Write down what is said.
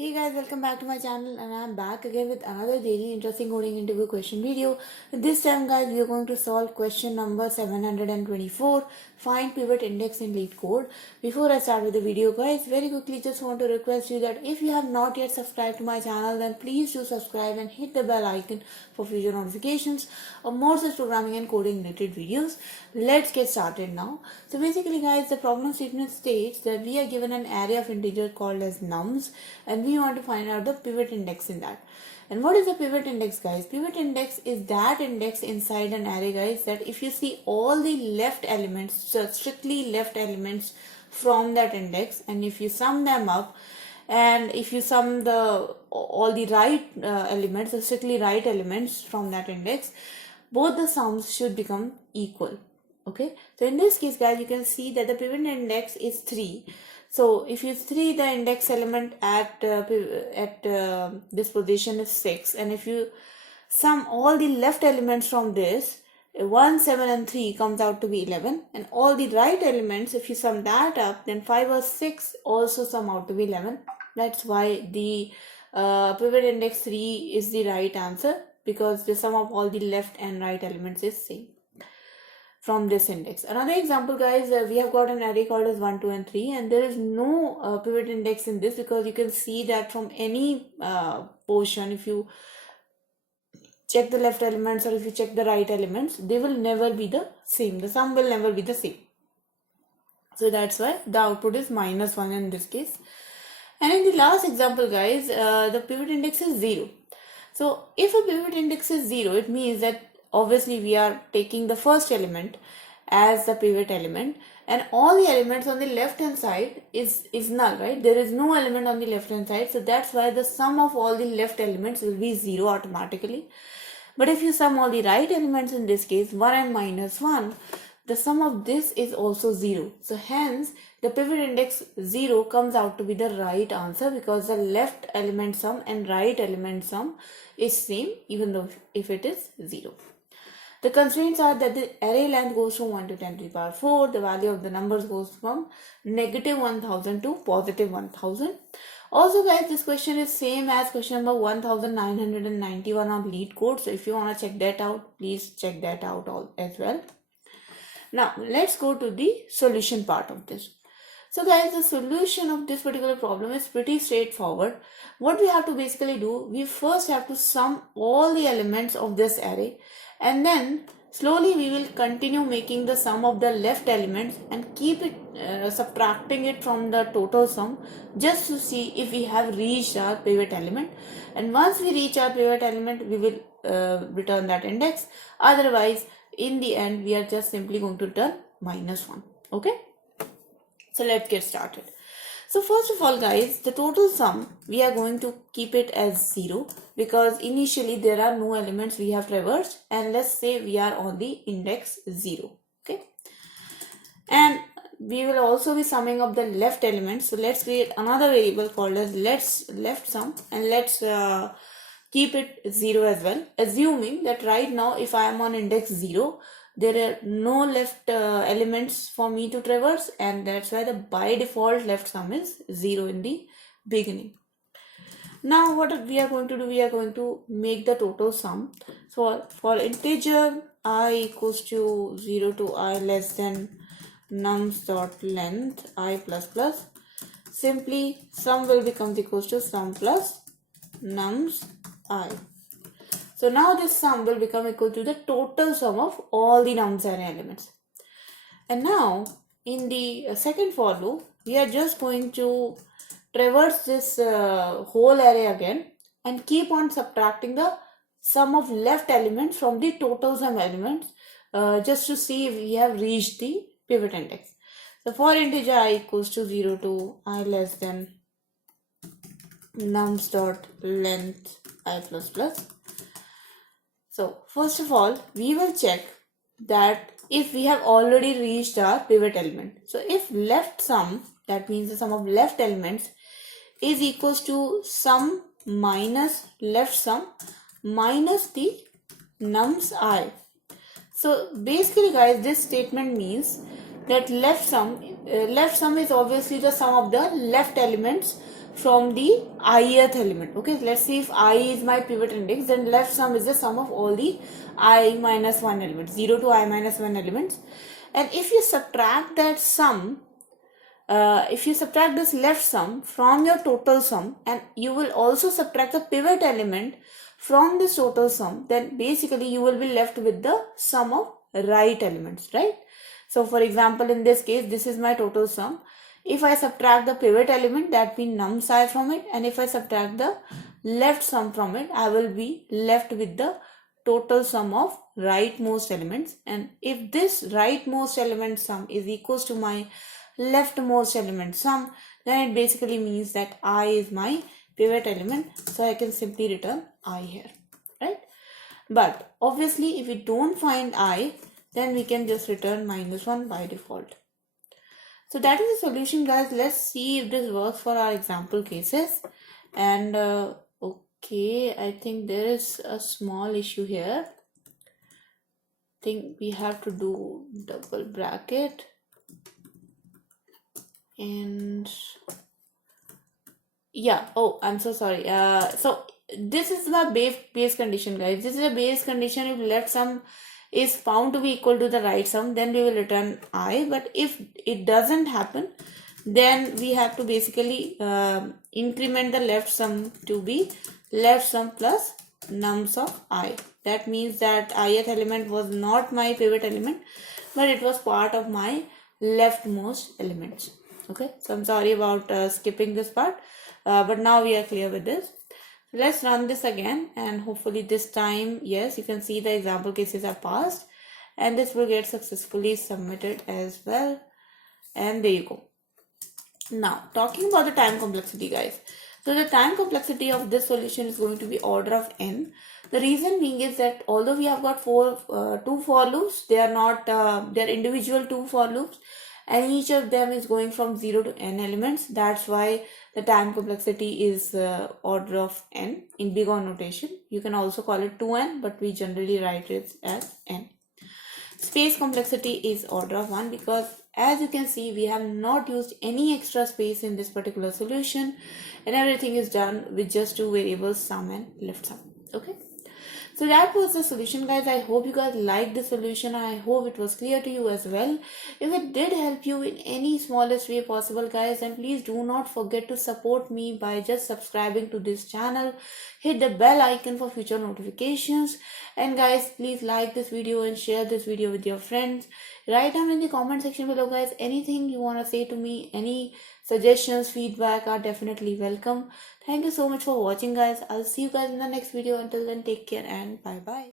Hey guys, welcome back to my channel and I'm back again with another daily interesting coding interview question video. This time guys, we are going to solve question number 724, find pivot index in Leetcode. Before I start with the video guys, very quickly just want to request you that if you have not yet subscribed to my channel, then please do subscribe and hit the bell icon for future notifications of more such programming and coding related videos. Let's get started now. So basically guys, the problem statement states that we are given an array of integers called as nums and we want to find out the pivot index in that. And what is the pivot index guys? Pivot index is that index inside an array guys that if you see all the left elements, so strictly left elements from that index, and if you sum them up and if you sum all the right elements, the strictly right elements from that index, both the sums should become equal. Okay, so in this case guys, you can see that the pivot index is 3. So if you 3, the index element at this position is 6, and if you sum all the left elements from this, 1, 7 and 3 comes out to be 11, and all the right elements, if you sum that up, then 5 or 6 also sum out to be 11. That's why the pivot index 3 is the right answer, because the sum of all the left and right elements is same from this index. Another example guys, we have got an array called as 1, 2 and 3, and there is no pivot index in this, because you can see that from any portion, if you check the left elements or if you check the right elements, they will never be the same. The sum will never be the same. So that's why the output is -1 in this case. And in the last example guys, the pivot index is 0. So if a pivot index is 0, it means that obviously we are taking the first element as the pivot element, and all the elements on the left hand side is null, right? There is no element on the left hand side, so that's why the sum of all the left elements will be 0 automatically. But if you sum all the right elements, in this case 1 and -1, the sum of this is also 0. So hence the pivot index 0 comes out to be the right answer, because the left element sum and right element sum is same even though if it is 0. The constraints are that the array length goes from 1 to 10 to the power 4. The value of the numbers goes from -1000 to +1000. Also guys, this question is same as question number 1991 on Leetcode. So if you want to check that out, please check that out as well. Now let's go to the solution part of this. So guys, the solution of this particular problem is pretty straightforward. What we have to basically do, we first have to sum all the elements of this array, and then slowly we will continue making the sum of the left elements and keep it subtracting it from the total sum, just to see if we have reached our pivot element. And once we reach our pivot element, we will return that index. Otherwise, in the end, we are just simply going to return -1. Okay, so let's get started. So first of all guys, the total sum, we are going to keep it as 0, because initially there are no elements we have traversed, and let's say we are on the index 0. Okay, and we will also be summing up the left elements. So let's create another variable called as left sum, and let's keep it 0 as well, assuming that right now if I am on index 0, there are no left elements for me to traverse, and that's why the by default left sum is 0 in the beginning. Now what we are going to do, we are going to make the total sum. So for integer I equals to 0 to I less than nums dot length I plus plus, simply sum will become equals to sum plus nums I. So now this sum will become equal to the total sum of all the nums array elements. And now in the second for loop, we are just going to traverse this whole array again and keep on subtracting the sum of left elements from the total sum elements, just to see if we have reached the pivot index. So for integer I equals to 0 to I less than nums dot length I plus plus. So first of all, we will check that if we have already reached our pivot element. So if left sum, that means the sum of left elements, is equals to sum minus left sum minus the nums I. So basically guys, this statement means that left sum is obviously the sum of the left elements from the ith element. Okay, let's see, if I is my pivot index, then left sum is the sum of all the I minus 1 elements, 0 to I minus 1 elements. And if you subtract that sum, if you subtract this left sum from your total sum, and you will also subtract the pivot element from this total sum, then basically you will be left with the sum of right elements, right? So for example, in this case, this is my total sum. If I subtract the pivot element, that means num psi from it, and if I subtract the left sum from it, I will be left with the total sum of rightmost elements. And if this rightmost element sum is equals to my leftmost element sum, then it basically means that I is my pivot element. So I can simply return I here, right? But obviously, if we don't find I, then we can just return -1 by default. So that is the solution, guys. Let's see if this works for our example cases. And okay, I think there is a small issue here. I think we have to do double bracket. And yeah, oh, I'm so sorry. So this is my base condition, guys. This is a base condition. If left sum is found to be equal to the right sum, then we will return I. But if it doesn't happen, then we have to basically increment the left sum to be left sum plus nums of I. That means that ith element was not my pivot element, but it was part of my leftmost elements. Okay, so I'm sorry about skipping this part, but now we are clear with this. Let's run this again, and hopefully this time, yes, you can see the example cases are passed, and this will get successfully submitted as well. And there you go. Now, talking about the time complexity, guys. So the time complexity of this solution is going to be order of n. The reason being is that although we have got two for loops, they are not they are individual two for loops, and each of them is going from 0 to n elements. That's why the time complexity is order of n in big O notation. You can also call it 2n, but we generally write it as n. Space complexity is order of 1 because, as you can see, we have not used any extra space in this particular solution, and everything is done with just two variables, sum and left sum. Okay, so that was the solution, guys. I hope you guys liked the solution. I hope it was clear to you as well. If it did help you in any smallest way possible, guys, then please do not forget to support me by just subscribing to this channel. Hit the bell icon for future notifications. And guys, please like this video and share this video with your friends. Write down in the comment section below, guys, anything you want to say to me. Any suggestions, feedback are definitely welcome. Thank you so much for watching, guys. I'll see you guys in the next video. Until then, take care and bye bye.